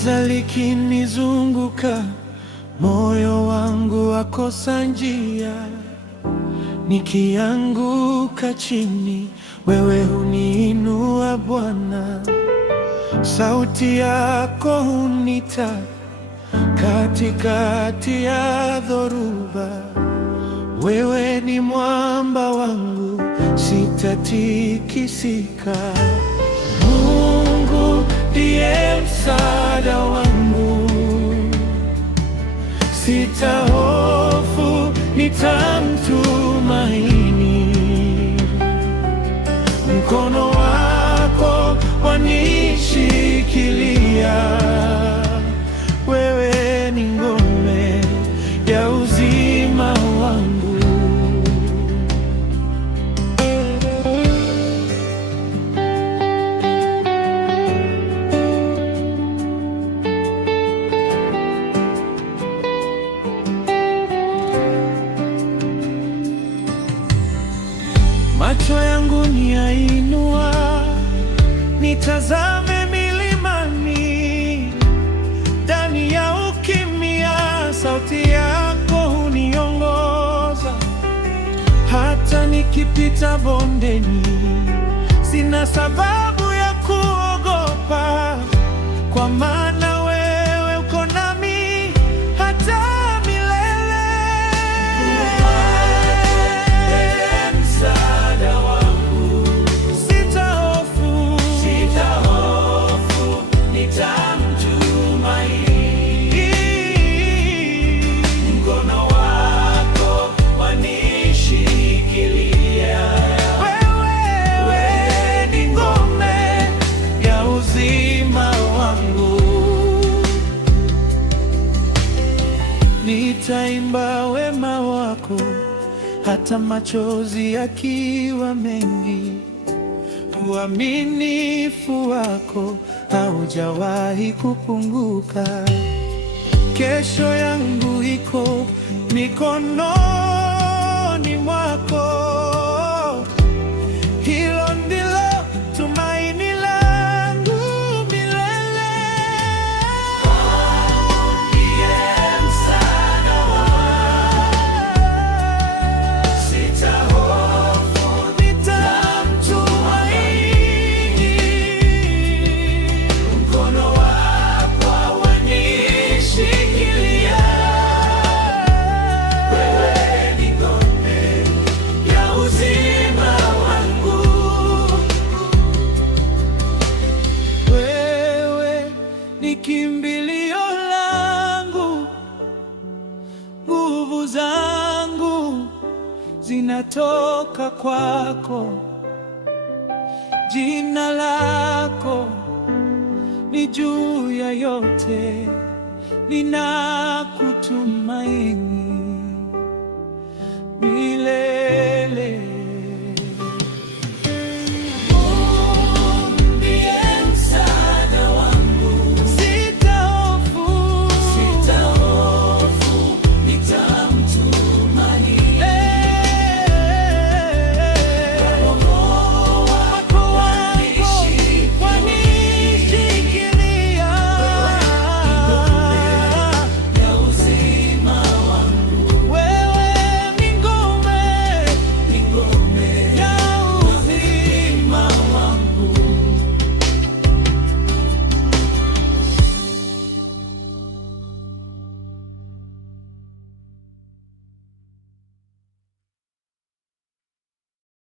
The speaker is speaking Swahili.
Giza likinizunguka, moyo wangu wakosa njia. Nikianguka chini, wewe huniinua Bwana. Sauti yako hunita katikati ya dhoruba. Wewe ni mwamba wangu, sitatikisika. Mungu ndiye msaada wangu, sitahofu, nitamtumaini. Mkono wako wanishikilia, wewe ni ngome ya uzima wangu. Macho yangu niyainua, nitazame milimani. Ndani ya ukimya, sauti yako huniongoza. Hata nikipita bondeni, sina sababu ya kuogopa, kwa maana wewe uko nami hata nitaimba wema wako, hata machozi yakiwa mengi. Uaminifu wako haujawahi kupunguka. Kesho yangu iko mikononi mwako. Hilo ndilo tumaini langu milele. Kimbilio langu, nguvu zangu zinatoka kwako. Jina lako ni juu ya yote, ninakutumaini milele.